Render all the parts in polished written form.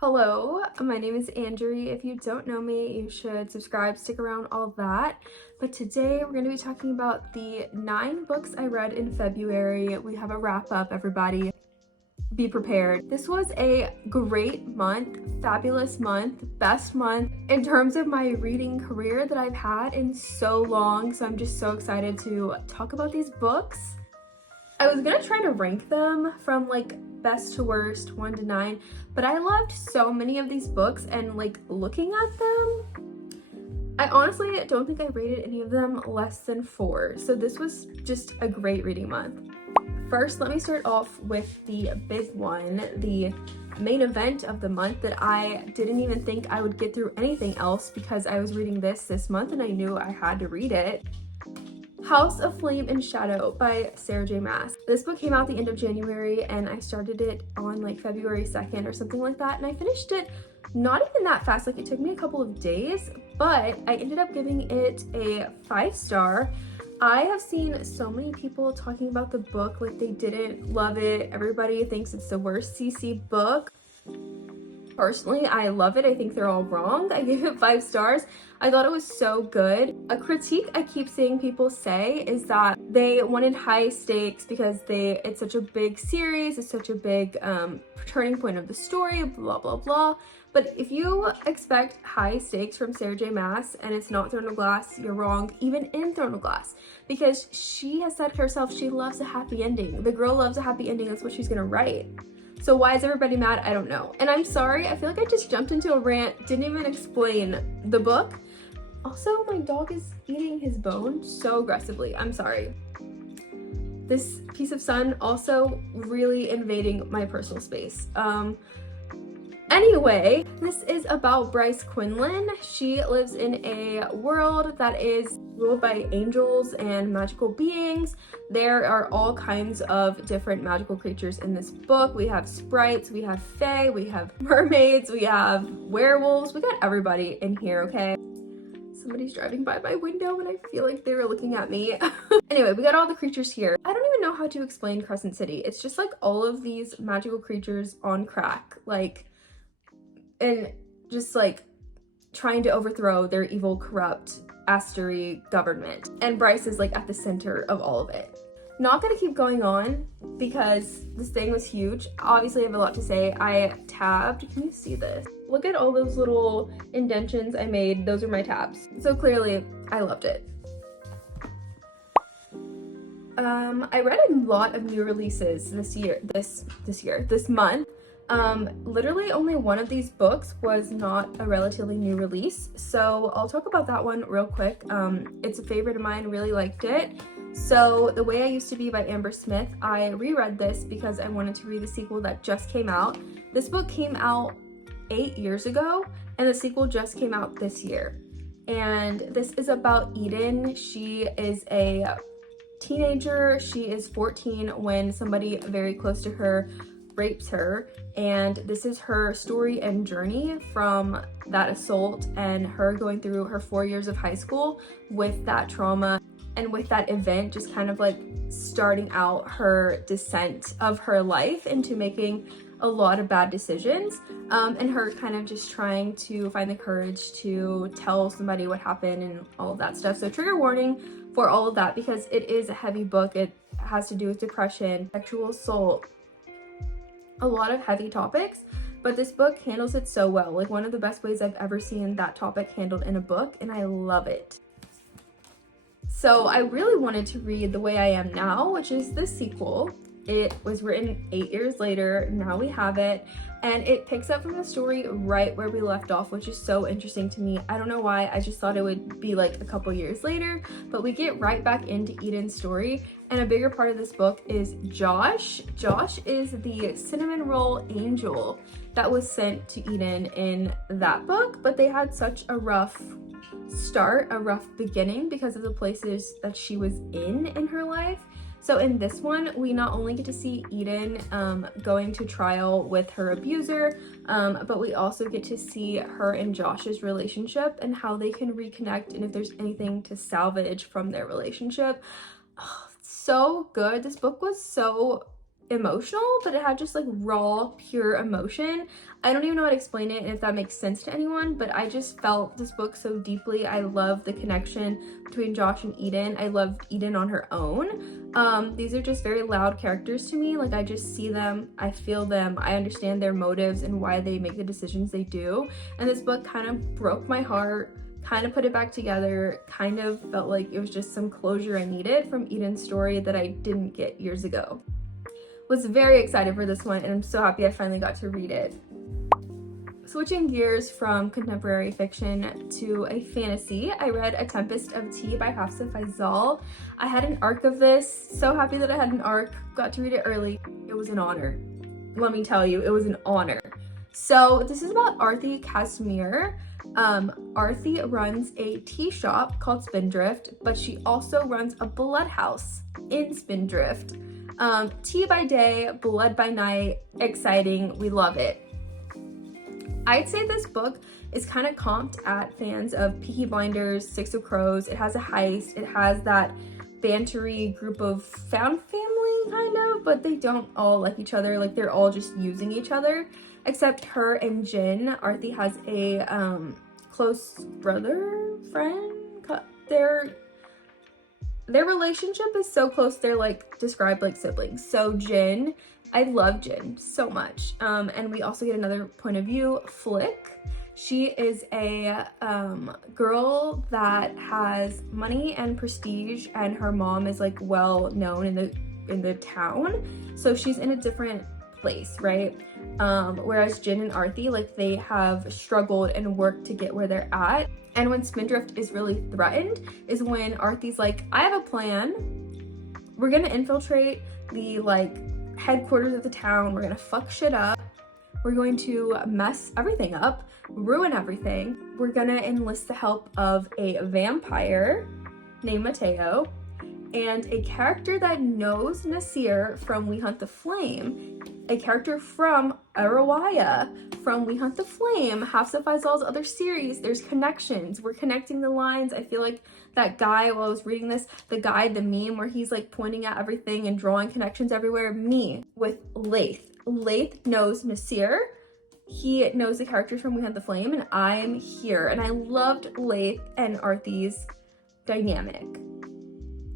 Hello, my name is Andrea. If you don't know me, you should subscribe, stick around, all of that. But today we're going to be talking about the 9 books I read in February. We have a wrap up, everybody. Be prepared. This was a great month, fabulous month, best month in terms of my reading career that I've had in so long. So I'm just so excited to talk about these books. I was gonna try to rank them from like best to worst, 1 to 9, but I loved so many of these books, and like looking at them, I honestly don't think I rated any of them less than 4. So this was just a great reading month. First, let me start off with the big one, the main event of the month that I didn't even think I would get through anything else because I was reading this month and I knew I had to read it. House of Flame and Shadow by Sarah J. Maas. This book came out the end of January and I started it on like February 2nd or something like that, and I finished it not even that fast. Like, it took me a couple of days, but I ended up giving it a 5-star. I have seen so many people talking about the book like they didn't love it. Everybody thinks it's the worst CC book. Personally, I love it. I think they're all wrong. I gave it 5 stars. I thought it was so good. A critique I keep seeing people say is that they wanted high stakes because it's such a big series, it's such a big turning point of the story, blah, blah, blah. But if you expect high stakes from Sarah J. Maas and it's not Throne of Glass, you're wrong, even in Throne of Glass. Because she has said herself she loves a happy ending. The girl loves a happy ending. That's what she's gonna write. So why is everybody mad? I don't know. And I'm sorry, I feel like I just jumped into a rant, didn't even explain the book. Also, my dog is eating his bone so aggressively. I'm sorry. This piece of sun also really invading my personal space. Anyway, this is about Bryce Quinlan. She lives in a world that is ruled by angels and magical beings. There are all kinds of different magical creatures in this book. We have sprites, we have fae, we have mermaids, we have werewolves. We got everybody in here, okay? Somebody's driving by my window and I feel like they were looking at me. Anyway, we got all the creatures here. I don't even know how to explain Crescent City. It's just like all of these magical creatures on crack, and just like trying to overthrow their evil, corrupt Astery government. And Bryce is like at the center of all of it. Not gonna keep going on because this thing was huge. Obviously I have a lot to say. I tabbed, can you see this? Look at all those little indentions I made. Those are my tabs. So clearly I loved it. I read a lot of new releases this month. Literally only one of these books was not a relatively new release, so I'll talk about that one real quick. It's a favorite of mine, really liked it. So The Way I Used to Be by Amber Smith, I reread this because I wanted to read the sequel that just came out. This book came out 8 years ago and the sequel just came out this year. And this is about Eden. She is a teenager. She is 14 when somebody very close to her rapes her, and this is her story and journey from that assault and her going through her 4 years of high school with that trauma and with that event just kind of like starting out her descent of her life into making a lot of bad decisions, and her kind of just trying to find the courage to tell somebody what happened and all of that stuff. So trigger warning for all of that because it is a heavy book. It has to do with depression, sexual assault, a lot of heavy topics, but this book handles it so well. Like, one of the best ways I've ever seen that topic handled in a book, and I love it. So I really wanted to read The Way I Am Now, which is the sequel. It was written 8 years later. Now we have it, and it picks up from the story right where we left off, which is so interesting to me. I don't know why, I just thought it would be like a couple years later, but we get right back into Eden's story. And a bigger part of this book is Josh. Josh is the cinnamon roll angel that was sent to Eden in that book, but they had such a rough start, a rough beginning because of the places that she was in her life. So in this one, we not only get to see Eden going to trial with her abuser, but we also get to see her and Josh's relationship and how they can reconnect and if there's anything to salvage from their relationship. Oh, so good. This book was so emotional, but it had just like raw, pure emotion. I don't even know how to explain it and if that makes sense to anyone, but I just felt this book so deeply. I love the connection between Josh and Eden. I loved Eden on her own. These are just very loud characters to me. Like, I just see them, I feel them, I understand their motives and why they make the decisions they do. And this book kind of broke my heart, kind of put it back together, kind of felt like it was just some closure I needed from Eden's story that I didn't get years ago. Was very excited for this one, and I'm so happy I finally got to read it. Switching gears from contemporary fiction to a fantasy, I read A Tempest of Tea by Hafsa Faizal. I had an arc of this, so happy that I had an arc, got to read it early. It was an honor. Let me tell you, it was an honor. So this is about Arthi Casimir. Arthi runs a tea shop called Spindrift, but she also runs a blood house in Spindrift. Tea by day, blood by night, exciting, we love it. I'd say this book is kind of comped at fans of Peaky Blinders, Six of Crows. It has a heist, it has that bantery group of found family kind of, but they don't all like each other, like they're all just using each other, except her and Jin. Arthi has a close brother, friend, their relationship is so close, they're like described like siblings. So Jin, I love Jin so much. And we also get another point of view, Flick. She is a girl that has money and prestige, and her mom is like well known in the town. So she's in a different place, right? Whereas Jin and Arthi, like, they have struggled and worked to get where they're at. And when Spindrift is really threatened is when Arthi's like, I have a plan. We're gonna infiltrate the like headquarters of the town. We're gonna fuck shit up. We're going to mess everything up, ruin everything. We're gonna enlist the help of a vampire named Mateo and a character that knows Nasir from We Hunt the Flame, a character from Arawaya from We Hunt the Flame, Hafsa Faizal's other series. There's connections. We're connecting the lines. I feel like that guy, while I was reading this, the meme where he's like pointing at everything and drawing connections everywhere, me with Laith. Laith knows Nasir. He knows the characters from We Hunt the Flame, and I'm here. And I loved Laith and Arthi's dynamic.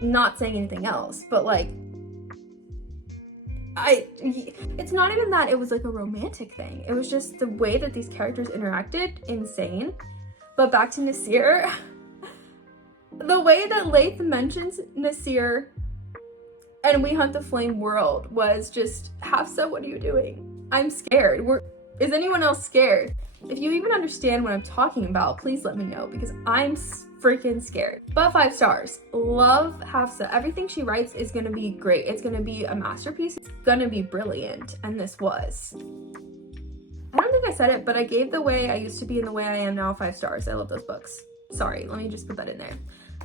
Not saying anything else, but like, it's not even that it was like a romantic thing. It was just the way that these characters interacted, insane. But back to Nasir, the way that Laith mentions Nasir and We Hunt the Flame world was just, Hafsa, what are you doing? I'm scared. Is anyone else scared? If you even understand what I'm talking about, please let me know, because I'm freaking scared. But 5 stars. Love Hafsa. Everything she writes is gonna be great. It's gonna be a masterpiece. It's gonna be brilliant, and this was. I don't think I said it, but I gave The Way I Used to Be and The Way I Am Now 5 stars. I love those books. Sorry, let me just put that in there.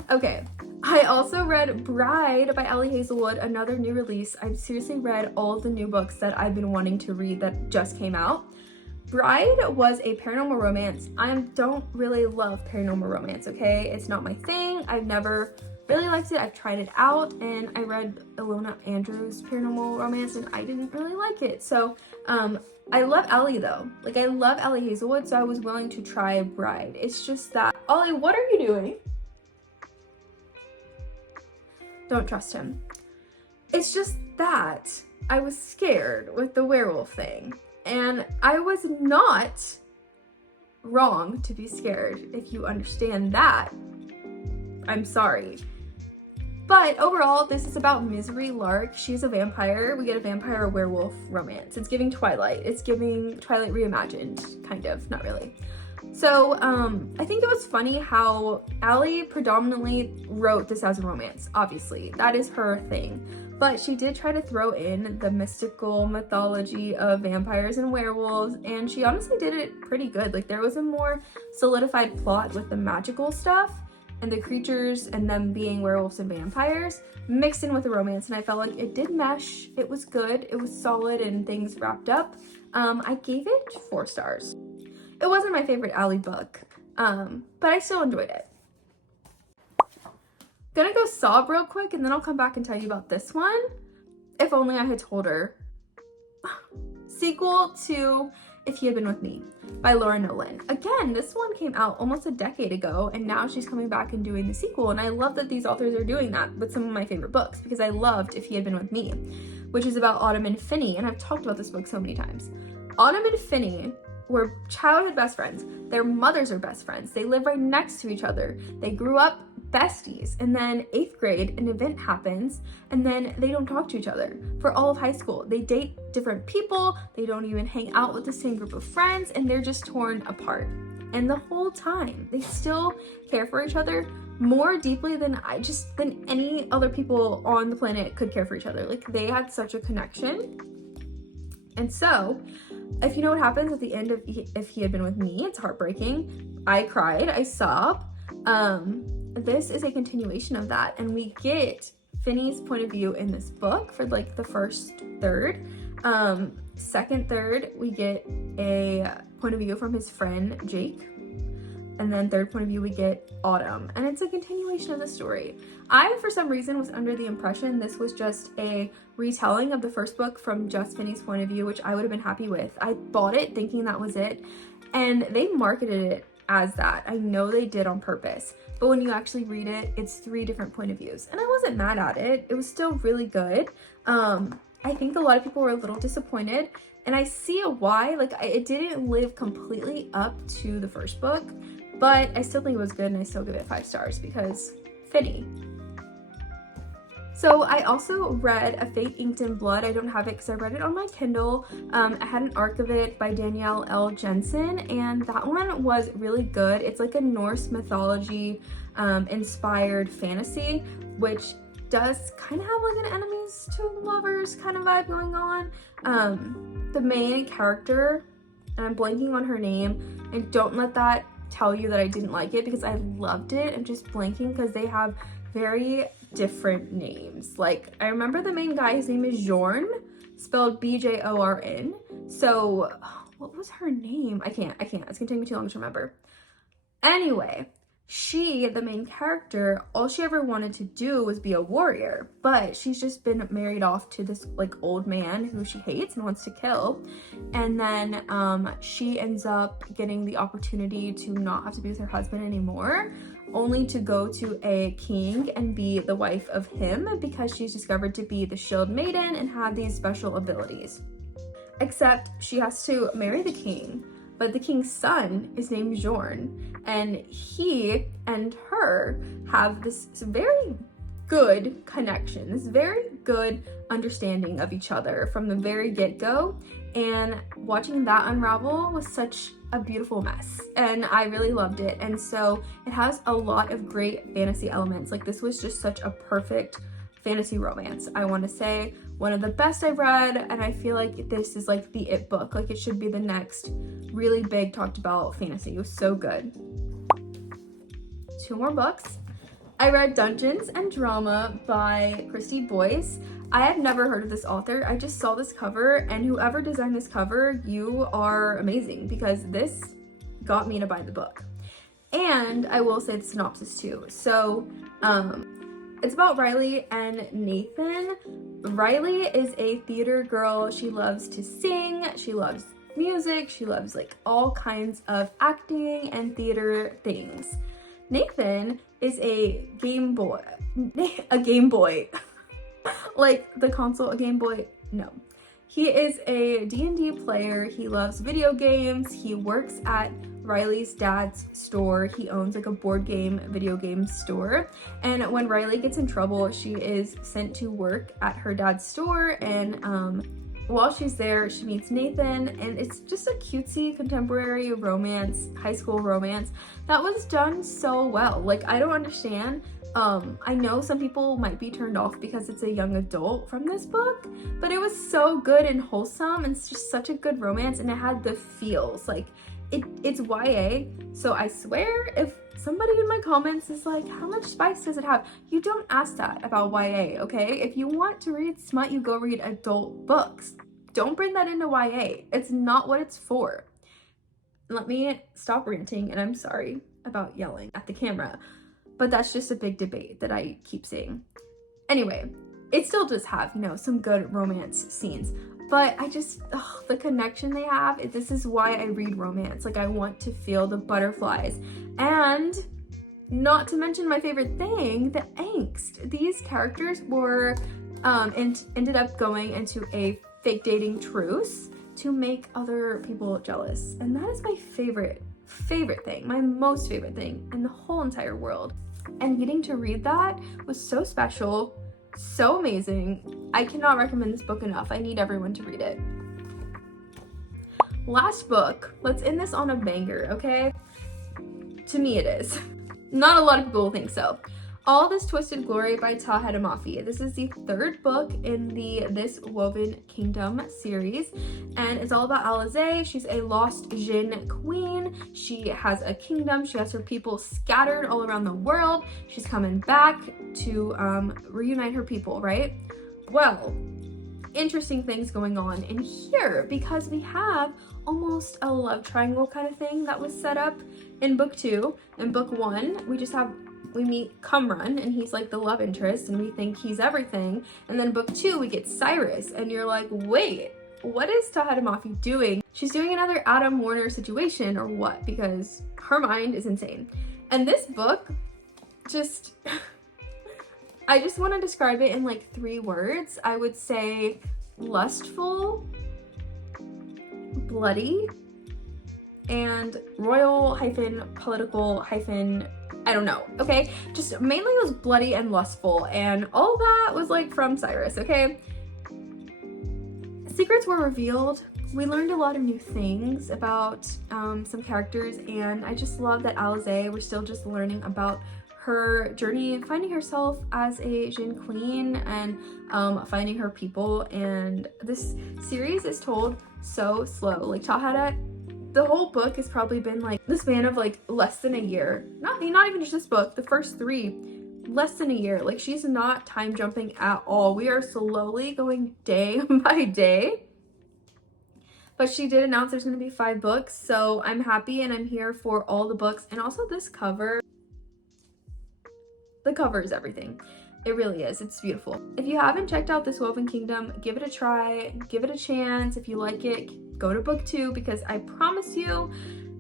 Okay, I also read Bride by Ali Hazelwood, another new release. I've seriously read all of the new books that I've been wanting to read that just came out. Bride was a paranormal romance. I don't really love paranormal romance, okay? It's not my thing. I've never really liked it. I've tried it out, and I read Ilona Andrews' paranormal romance, and I didn't really like it. So, I love Ali though. Like, I love Ali Hazelwood, so I was willing to try Bride. It's just that, Ollie, what are you doing? Don't trust him. It's just that I was scared with the werewolf thing. And I was not wrong to be scared. If you understand that, I'm sorry. But overall, this is about Misery Lark. She's a vampire. We get a vampire werewolf romance. It's giving Twilight. It's giving Twilight reimagined, kind of, not really. So, I think it was funny how Ali predominantly wrote this as a romance, obviously. That is her thing. But she did try to throw in the mystical mythology of vampires and werewolves, and she honestly did it pretty good. Like, there was a more solidified plot with the magical stuff and the creatures and them being werewolves and vampires mixed in with the romance, and I felt like it did mesh. It was good, it was solid, and things wrapped up. I gave it 4 stars. It wasn't my favorite Ali book, but I still enjoyed it. Gonna go sob real quick, and then I'll come back and tell you about this one. If only I had told her sequel to If He Had Been With Me by Laura Nolan. Again, this one came out almost a decade ago, and now she's coming back and doing the sequel, and I love that these authors are doing that with some of my favorite books, because I loved If He Had Been With Me, which is about Autumn and Finney, and I've talked about this book so many times. Autumn and Finney were childhood best friends. Their mothers are best friends. They live right next to each other. They grew up besties, and then 8th grade, an event happens, and then they don't talk to each other for all of high school. They date different people, they don't even hang out with the same group of friends, and they're just torn apart. And the whole time, they still care for each other more deeply than any other people on the planet could care for each other. Like, they had such a connection. And so, if you know what happens at the end of If He Had Been With Me, it's heartbreaking. I cried, I sobbed. This is a continuation of that, and we get Finney's point of view in this book for like the first third. Second third, we get a point of view from his friend Jake, and then third point of view we get Autumn, and it's a continuation of the story. I, for some reason, was under the impression this was just a retelling of the first book from just Finney's point of view, which I would have been happy with. I bought it thinking that was it, and they marketed it as that. I know they did on purpose, but when you actually read it, it's 3 different point of views, and I wasn't mad at it. It was still really good. I think a lot of people were a little disappointed, and I see a why. Like, it didn't live completely up to the first book, but I still think it was good, and I still give it 5 stars because Finney. So I also read A Fate Inked in Blood. I don't have it because I read it on my Kindle. I had an arc of it by Danielle L. Jensen, and that one was really good. It's like a Norse mythology inspired fantasy, which does kind of have like an enemies to lovers kind of vibe going on. The main character, and I'm blanking on her name, and don't let that tell you that I didn't like it because I loved it. I'm just blanking because they have very different names. Like, I remember the main guy, his name is Bjorn, spelled B-J-O-R-N. So what was her name? I can't, it's gonna take me too long to remember. Anyway, she, the main character, all she ever wanted to do was be a warrior, but she's just been married off to this like old man who she hates and wants to kill. And then she ends up getting the opportunity to not have to be with her husband anymore, only to go to a king and be the wife of him because she's discovered to be the shield maiden and have these special abilities. Except she has to marry the king, but the king's son is named Bjorn, and he and her have this very good connection, this very good understanding of each other from the very get-go, and watching that unravel was such a beautiful mess, and I really loved it. And so it has a lot of great fantasy elements. Like, this was just such a perfect fantasy romance. I want to say one of the best I've read, and I feel like this is like the it book. Like, it should be the next really big talked about fantasy. It was so good. 2 more books. I read Dungeons and Drama by Christy Boyce. I had never heard of this author. I just saw this cover, and whoever designed this cover, you are amazing, because this got me to buy the book. And I will say the synopsis too. So it's about Riley and Nathan. Riley is a theater girl. She loves to sing, she loves music, she loves like all kinds of acting and theater things. Nathan is a Game Boy. Like the console, a Game Boy? No. He is a D&D player. He loves video games. He works at Riley's dad's store. He owns like a board game, video game store. And when Riley gets in trouble, she is sent to work at her dad's store. And while she's there, she meets Nathan, and it's just a cutesy contemporary romance, high school romance that was done so well. Like, I don't understand. I know some people might be turned off because it's a young adult from this book, but it was so good and wholesome, and it's just such a good romance, and it had the feels. Like, it's YA, so I swear if somebody in my comments is like, how much spice does it have? You don't ask that about YA, okay? If you want to read smut, you go read adult books. Don't bring that into YA. It's not what it's for. Let me stop ranting, and I'm sorry about yelling at the camera, but that's just a big debate that I keep seeing. Anyway, it still does have, you know, some good romance scenes. But I just, the connection they have, this is why I read romance. Like, I want to feel the butterflies. And not to mention my favorite thing, the angst. These characters were, ended up going into a fake dating truce to make other people jealous. And that is my favorite thing, my most favorite thing in the whole entire world. And getting to read that was so special, so amazing. I cannot recommend this book enough. I need everyone to read it. Last book, let's end this on a banger, okay? To me it is. Not a lot of people will think so. All This Twisted Glory by Tahereh Mafi. This is the third book in the This Woven Kingdom series, and it's all about Alizé. She's a lost Jinn queen. She has a kingdom. She has her people scattered all around the world. She's coming back to reunite her people, right? Well, interesting things going on in here because we have almost a love triangle kind of thing that was set up in book 2. In book 1, we meet Kamran, and he's like the love interest, and we think he's everything. And then book 2, we get Cyrus, and you're like, wait, what is Tahereh Mafi doing? She's doing another Adam Warner situation or what? Because her mind is insane. And this book, I just want to describe it in like 3 words. I would say lustful, bloody, and royal political I don't know, okay? Just mainly it was bloody and lustful, and all that was like from Cyrus, okay? Secrets were revealed. We learned a lot of new things about some characters, and I just love that Alizé, we're still just learning about her journey, finding herself as a Jinn queen and finding her people. And this series is told so slow. Like Tahereh, the whole book has probably been like the span of like less than a year. Not even just this book, the first 3, less than a year. Like, she's not time jumping at all. We are slowly going day by day. But she did announce there's going to be 5 books, so I'm happy and I'm here for all the books. And also this cover. The cover is everything. It really is. It's beautiful. If you haven't checked out This Woven Kingdom, give it a try, give it a chance. If you like it, go to book 2, because I promise you,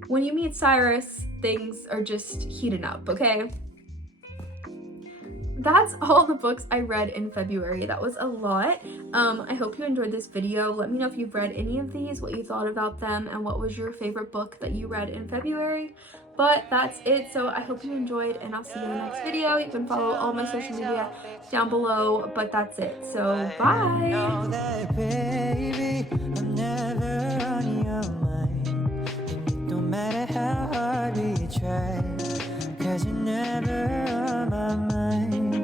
when you meet Cyrus, things are just heating up, okay? That's all the books I read in February. That was a lot. I hope you enjoyed this video. Let me know if you've read any of these, what you thought about them, and what was your favorite book that you read in February. But that's it. So I hope you enjoyed, and I'll see you in the next video. You can follow all my social media down below, but that's it. So bye. Know that, baby, I'm never on your mind. And it don't matter how hard we try, 'cause you're never